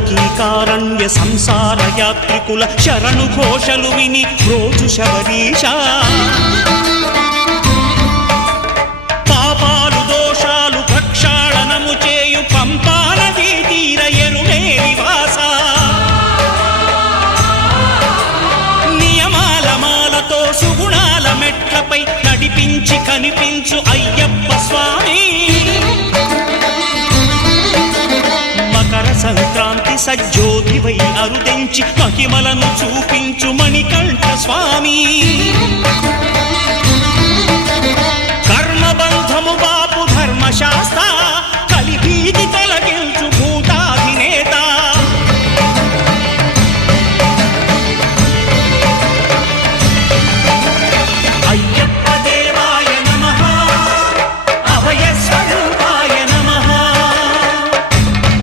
కీకారణ్య సంసార యాత్రికుల శరణు ఘోషలు విని రోజు శబరీష పాపాలు దోషాలు ప్రక్షాళనము చేయు పంపా నదీ తీర ఎరుడే నివాస నియమాల మాలతో సుగుణాల మెట్లపై నడిపించి కనిపించు అయ్యప్ప స్వామి సంక్రాంతి సజ్జోతివై అరుదించి మహిమలను చూపించు మణికంఠ స్వామి కర్మబంధము బాపు ధర్మశాస్త్ర